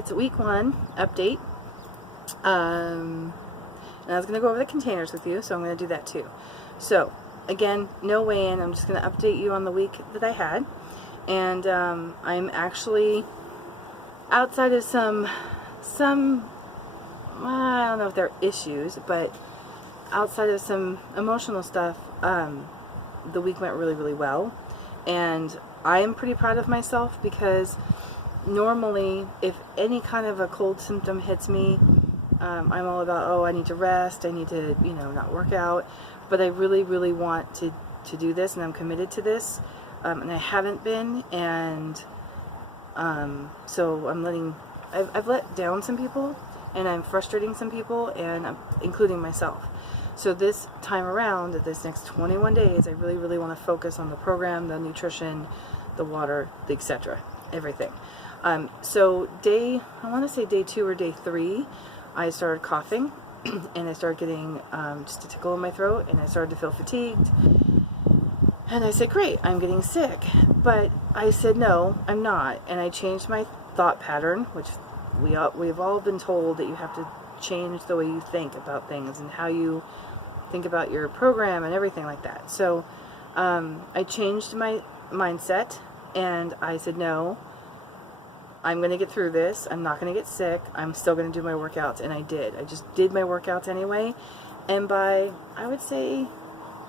it's a week 1 update. And I was going to go over the containers with you, so I'm going to do that too. So, again, no weigh-in. I'm just going to update you on the week that I had. And I'm actually, outside of some, I don't know if they're issues, but outside of some emotional stuff, the week went really, really well. And I am pretty proud of myself because normally if any kind of a cold symptom hits me, I'm all about, oh, I need to rest, I need to, not work out. But I really, really want to do this, and I'm committed to this. And I haven't been, and so I've let down some people, and I'm frustrating some people, and including myself. So this time around, this next 21 days, I really, really want to focus on the program, the nutrition, the water, the etc., everything. So I want to say day 2 or day 3, I started coughing, and I started getting just a tickle in my throat, and I started to feel fatigued. And I said, great, I'm getting sick. But I said, no, I'm not. And I changed my thought pattern, which we've all been told that you have to change the way you think about things and how you think about your program and everything like that. So I changed my mindset, and I said, no, I'm going to get through this. I'm not going to get sick. I'm still going to do my workouts. And I did. I just did my workouts anyway. And by, I would say,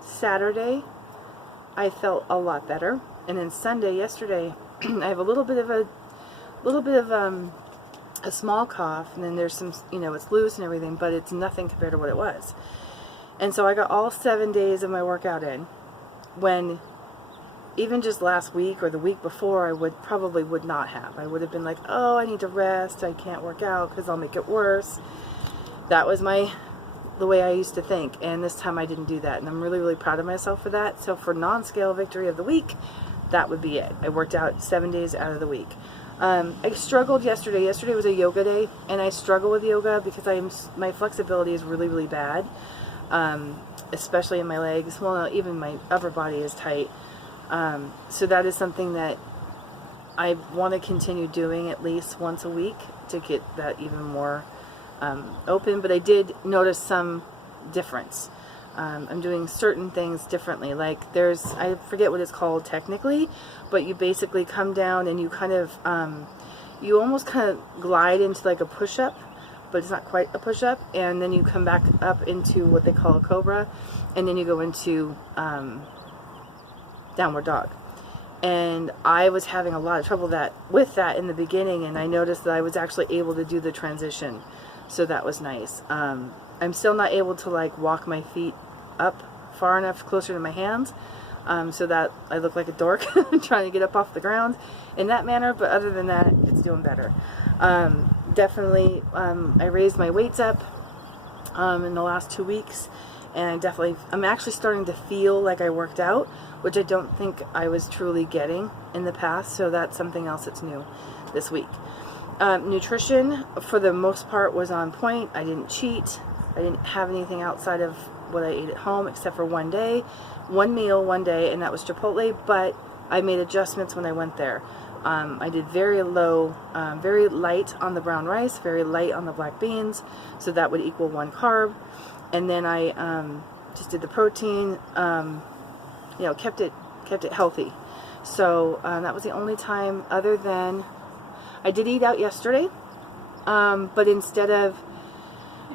Saturday, I felt a lot better. And then Sunday, yesterday, I have a little bit of a small cough, and then there's some, it's loose and everything, but it's nothing compared to what it was. And so I got all 7 days of my workout in, when even just last week or the week before, I probably would not have. I would have been like, oh, I need to rest, I can't work out because I'll make it worse. That was the way I used to think, and this time I didn't do that, and I'm really, really proud of myself for that. So for non-scale victory of the week, that would be it. I worked out 7 days out of the week. I struggled yesterday. Yesterday was a yoga day, and I struggle with yoga because my flexibility is really, really bad, especially in my legs. Well, no, even my upper body is tight. So that is something that I want to continue doing at least once a week to get that even more open. But I did notice some difference. I'm doing certain things differently. Like I forget what it's called technically, but you basically come down and you kind of, you almost kind of glide into like a push-up, but it's not quite a push-up, and then you come back up into what they call a cobra, and then you go into downward dog. And I was having a lot of trouble with that in the beginning, and I noticed that I was actually able to do the transition, so that was nice. I'm still not able to like walk my feet up far enough closer to my hands, so that I look like a dork trying to get up off the ground in that manner, but other than that, it's doing better. Definitely, I raised my weights up in the last 2 weeks, and I'm actually starting to feel like I worked out, which I don't think I was truly getting in the past, so that's something else that's new this week. Nutrition, for the most part, was on point. I didn't cheat. I didn't have anything outside of what I ate at home, except for one meal one day, and that was Chipotle, but I made adjustments when I went there. I did very light on the brown rice, very light on the black beans, so that would equal 1 carb. And then I just did the protein, kept it healthy. So that was the only time, other than I did eat out yesterday, but instead of,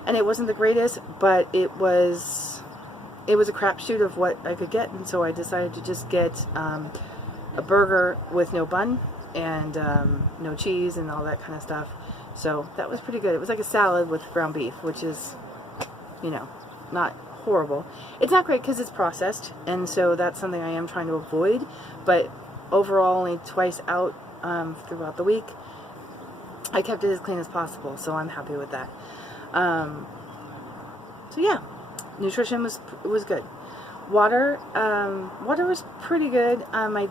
and it wasn't the greatest, but it was a crapshoot of what I could get, and so I decided to just get a burger with no bun and no cheese and all that kind of stuff. So that was pretty good. It was like a salad with ground beef, which is, not horrible. It's not great because it's processed, and so that's something I am trying to avoid, but overall only twice out throughout the week. I kept it as clean as possible, so I'm happy with that. So yeah, nutrition was good. Water was pretty good. I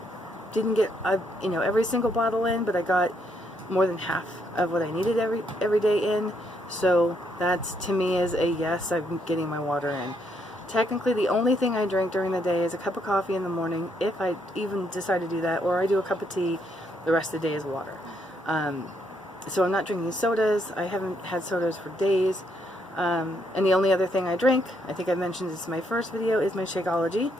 didn't get every single bottle in, but I got more than half of what I needed every day in. So that's, to me, is a yes, I'm getting my water in. Technically, the only thing I drink during the day is a cup of coffee in the morning, if I even decide to do that, or I do a cup of tea. The rest of the day is water. So I'm not drinking sodas. I haven't had sodas for days. And the only other thing I drink, I think I mentioned this in my first video, is my Shakeology.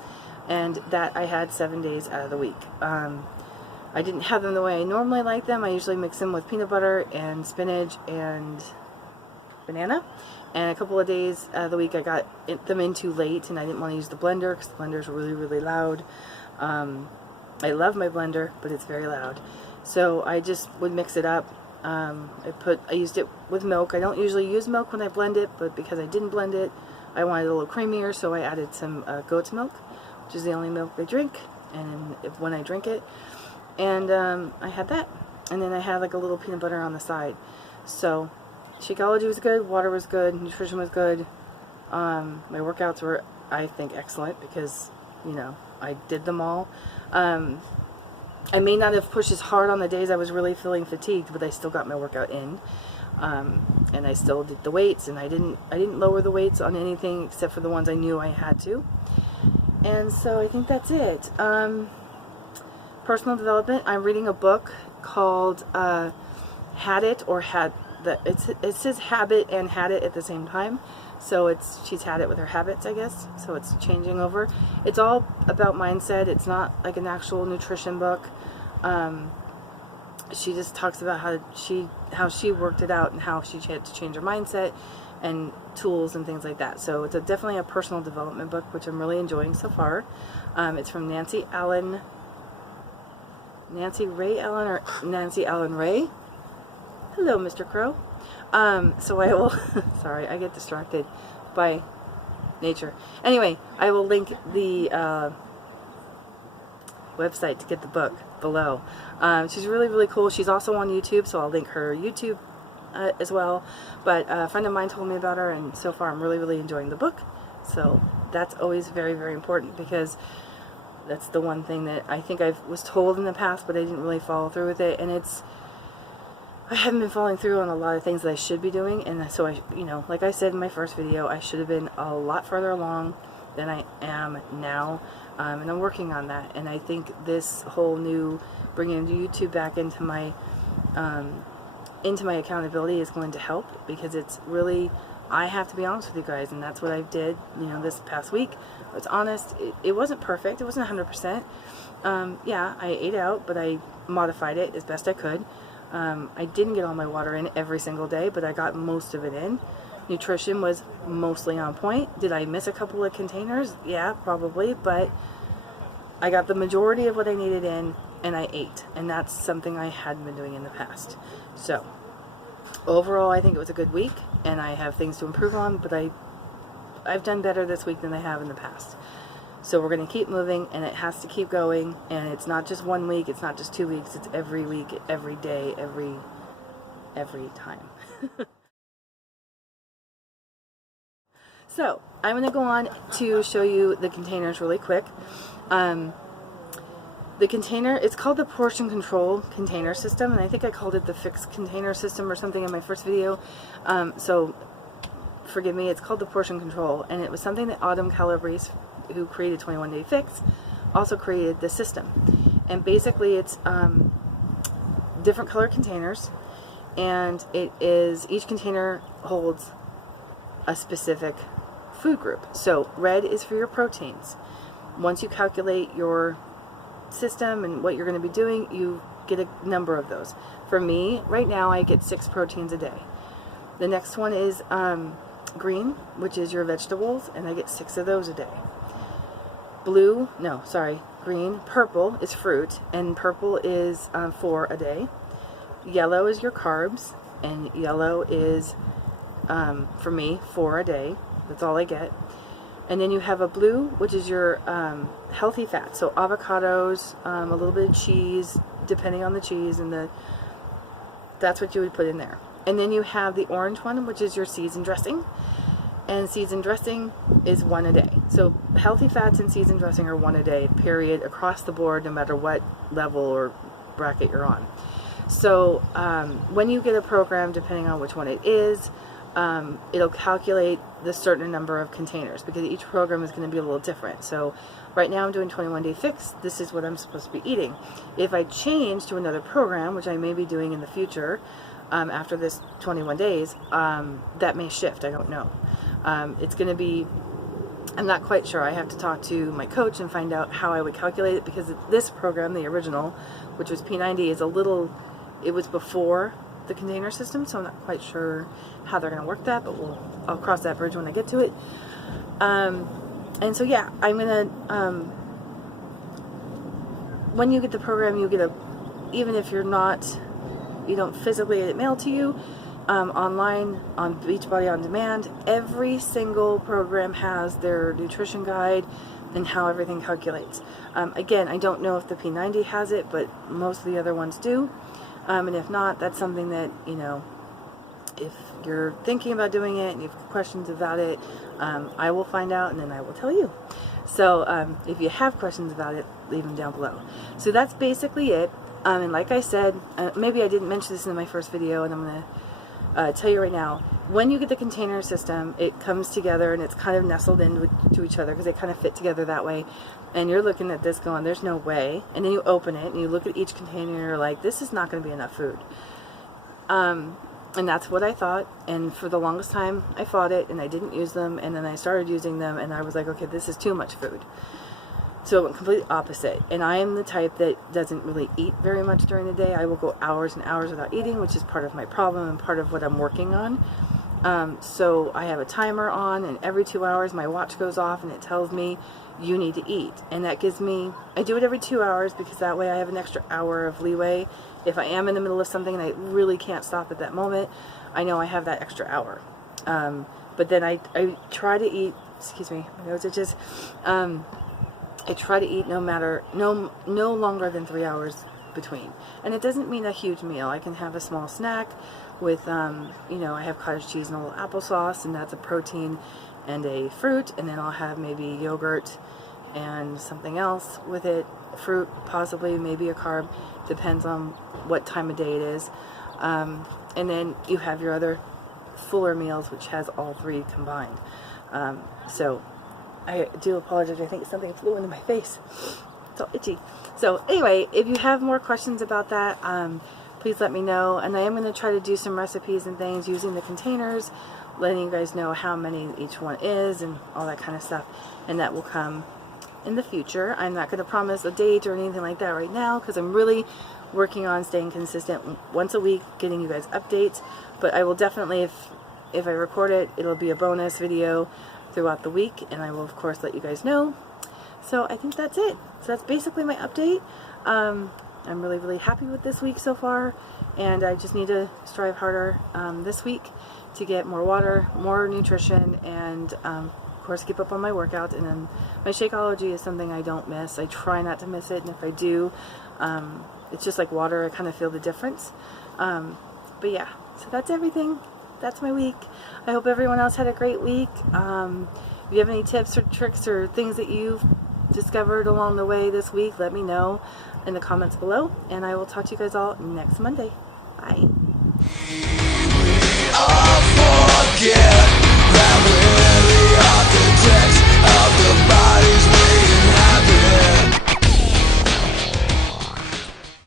And that I had 7 days out of the week. I didn't have them the way I normally like them. I usually mix them with peanut butter and spinach and banana. And a couple of days out of the week I got them in too late, and I didn't want to use the blender because the blender is really, really loud. I love my blender, but it's very loud. So I just would mix it up. I used it with milk. I don't usually use milk when I blend it, but because I didn't blend it, I wanted it a little creamier, so I added some goat's milk, which is the only milk I drink, and when I drink it. And I had that, and then I had like a little peanut butter on the side. So Shakeology was good, water was good, nutrition was good. My workouts were, I think, excellent because, you know, I did them all. I may not have pushed as hard on the days I was really feeling fatigued, but I still got my workout in. And I still did the weights, and I didn't lower the weights on anything except for the ones I knew I had to. And so I think that's it. Personal development. I'm reading a book called Had It or Had the. It says Habit and Had It at the same time. So she's had it with her habits, I guess. So it's changing over. It's all about mindset. It's not like an actual nutrition book. She just talks about how she worked it out and how she had to change her mindset and tools and things like that. So it's definitely a personal development book, which I'm really enjoying so far. It's from Nancy Ray Allen or Nancy Allen Ray. Hello, Mr. Crow. So I will, sorry, I get distracted by nature. Anyway, I will link the website to get the book below. She's really, really cool. She's also on YouTube, so I'll link her YouTube as well. But a friend of mine told me about her, and so far I'm really, really enjoying the book. So that's always very, very important, because that's the one thing that I think I was told in the past, but I didn't really follow through with it. And I haven't been following through on a lot of things that I should be doing, and so you know, like I said in my first video, I should have been a lot further along than I am now, and I'm working on that. And I think this whole new bringing YouTube back into my accountability is going to help, because it's really, I have to be honest with you guys, and that's what I did, you know, this past week. I was honest. It wasn't perfect. It wasn't 100%. Yeah, I ate out, but I modified it as best I could. I didn't get all my water in every single day, but I got most of it in. Nutrition was mostly on point. Did I miss a couple of containers? Yeah, probably, but I got the majority of what I needed in, and I ate, and that's something I hadn't been doing in the past. So overall, I think it was a good week, and I have things to improve on, but I've done better this week than I have in the past. So we're going to keep moving, and it has to keep going, and it's not just 1 week, it's not just 2 weeks, it's every week, every day, every time. So I'm going to go on to show you the containers really quick. The container, it's called the portion control container system, and I think I called it the fixed container system or something in my first video. So forgive me, it's called the portion control, and it was something that Autumn Calabrese, who created 21 Day Fix, also created the system. And basically it's different color containers, and it is, each container holds a specific food group. So red is for your proteins. Once you calculate your system and what you're going to be doing, you get a number of those. For me, right now, I get 6 proteins a day. The next one is green, which is your vegetables, and I get 6 of those a day. Green. Purple is fruit, and purple is 4 a day. Yellow is your carbs, and yellow is, for me, 4 a day. That's all I get. And then you have a blue, which is your healthy fat. So avocados, a little bit of cheese, depending on the cheese, and that's what you would put in there. And then you have the orange one, which is your seasoned dressing. And seasoned dressing is 1 a day. So healthy fats and seasoned dressing are 1 a day, period, across the board, no matter what level or bracket you're on. So when you get a program, depending on which one it is, it'll calculate the certain number of containers, because each program is going to be a little different. So right now I'm doing 21 Day Fix. This is what I'm supposed to be eating. If I change to another program, which I may be doing in the future, after this 21 days, that may shift. I don't know. It's going to be, I'm not quite sure. I have to talk to my coach and find out how I would calculate it, because this program, the original, which was P90, is a little, it was before the container system, so I'm not quite sure how they're going to work that, but I'll cross that bridge when I get to it. And so yeah, I'm going to, when you get the program, you get even if you're not, you don't physically get it mailed to you, online on Beachbody On Demand, every single program has their nutrition guide and how everything calculates. Again, I don't know if the P90 has it, but most of the other ones do. And if not, that's something that, you know, if you're thinking about doing it and you have questions about it, I will find out and then I will tell you. So if you have questions about it, leave them down below. So that's basically it. And like I said, maybe I didn't mention this in my first video, and I'm going to tell you right now, when you get the container system, it comes together and it's kind of nestled into each other because they kind of fit together that way. And you're looking at this going, there's no way. And then you open it and you look at each container and you're like, this is not going to be enough food. And that's what I thought. And for the longest time, I fought it and I didn't use them. And then I started using them and I was like, okay, this is too much food. So it went completely opposite. And I am the type that doesn't really eat very much during the day. I will go hours and hours without eating, which is part of my problem and part of what I'm working on. So I have a timer on, and every 2 hours my watch goes off and it tells me you need to eat. And that gives me, I do it every 2 hours because that way I have an extra hour of leeway. If I am in the middle of something and I really can't stop at that moment, I know I have that extra hour. But then I try to eat, excuse me, my nose itches, I try to eat no longer than 3 hours between. And it doesn't mean a huge meal. I can have a small snack with, you know, I have cottage cheese and a little applesauce, and that's a protein and a fruit, and then I'll have maybe yogurt and something else with it, fruit, possibly, maybe a carb, depends on what time of day it is. And then you have your other fuller meals, which has all three combined. So I do apologize. I think something flew into my face. It's all itchy. So anyway, if you have more questions about that, please let me know. And I am going to try to do some recipes and things using the containers, letting you guys know how many each one is and all that kind of stuff. And that will come in the future. I'm not going to promise a date or anything like that right now because I'm really working on staying consistent once a week, getting you guys updates. But I will definitely, if I record it, it'll be a bonus video throughout the week, and I will of course let you guys know. So I think that's it. So that's basically my update. I'm really happy with this week so far, and I just need to strive harder this week to get more water, more nutrition, and of course keep up on my workout. And then my Shakeology is something I don't miss. I try not to miss it, and if I do, it's just like water. I kind of feel the difference. But yeah, so that's everything. That's my week. I hope everyone else had a great week. If you have any tips or tricks or things that you've discovered along the way this week, let me know in the comments below, and I will talk to you guys all next Monday. Bye.